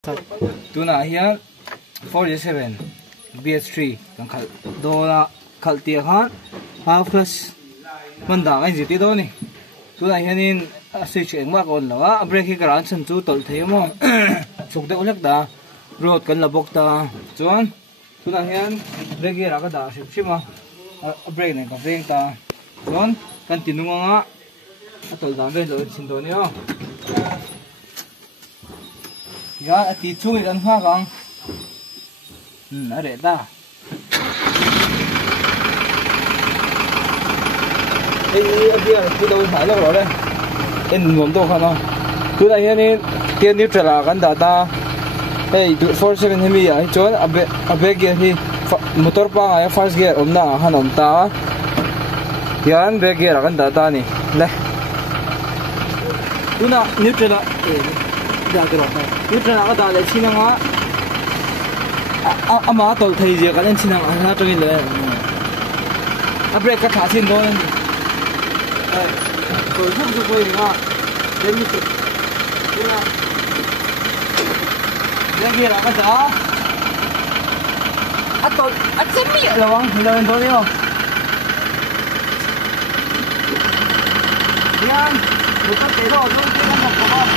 tuna hian 47 BS3 kan khal dona khaltia khan half plus manda ngai jiti do ni tuna hianin switch engma kon lawa brake hi karan chan chu tol thei mo chukde ulak da road kan labok ta chuan tuna hian brake ra ka da shima brake nei ka veng ta chuan kan tinunga atol dan ve lo chin do ni o ya ati chui kan ha kang are da ei abia ku do sai lo rồi en ngom to khana tu da hian in tian neutral a kan da ta ei 47 hemi ai chon abe gear hi motor pa ai first gear omna hanom ta yan brake gear kan da ta ni le tu na neutral da cái rồi nếu cho nó đã lấy xin năng á mà tôi thấy gì cái nên xin năng nó cho cái này break cái thả xin thôi tôi không chụp quay nữa đến như thế là cái kia là cái đó tôi chết miệng rồi không thì lên thôi không nha một cái thế rồi không cái nó không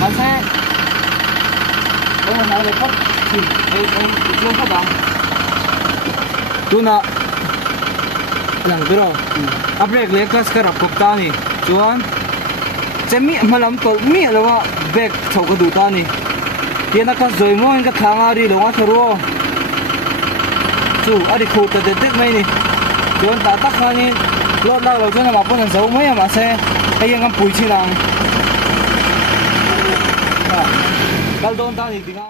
mà xe ông nói là cấp thì ông luôn các bạn tu na lang biro abrek le kas kara kokta ni chuan chemi malam to mi lawa bek thau ka du ta ni tiana ka zoi mo in ka thanga ri longa thoro chu ari khu ta de mai ni chuan ta ta khani lo la lo chuan ma pon zo mai ma se ayang am pui chi lang Kaldon tani tinga